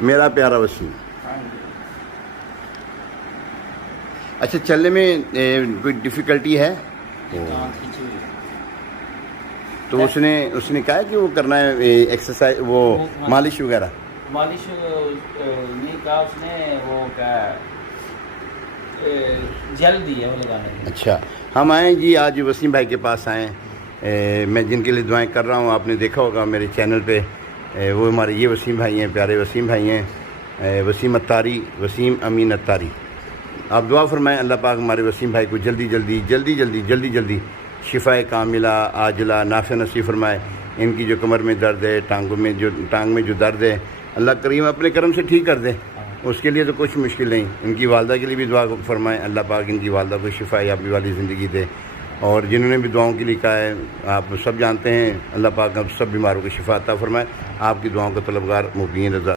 میرا پیارا وسیم. اچھا چلنے میں کوئی ڈیفیکلٹی ہے؟ تو اس نے کہا کہ وہ کرنا ہے ایکسرسائز، وہ مالش وغیرہ؟ مالش نہیں کہا اس نے، وہ کیا جل دی ہے وہ لگانے کی. اچھا ہم آئیں جی آج وسیم بھائی کے پاس آئیں. میں جن کے لیے دعائیں کر رہا ہوں آپ نے دیکھا ہوگا میرے چینل پہ، وہ ہمارے یہ وسیم بھائی ہیں، پیارے وسیم بھائی ہیں، وسیم اتاری، وسیم امین اتاری. آپ دعا فرمائیں اللہ پاک ہمارے وسیم بھائی کو جلدی جلدی شفائے کاملہ عاجلہ نافع نصیب فرمائے. ان کی جو کمر میں درد ہے، ٹانگ میں جو درد ہے، اللہ کریم اپنے کرم سے ٹھیک کر دے. اس کے لیے تو کچھ مشکل نہیں. ان کی والدہ کے لیے بھی دعا فرمائیں اللہ پاک ان کی والدہ کو شفا یابی والی زندگی دے. اور جنہوں نے بھی دعاؤں کے لیے کہا ہے آپ سب جانتے ہیں، اللہ پاک اب سب بیماروں کو شفا عطا فرمائے. آپ کی دعاؤں کا طلبگار مبین رضا.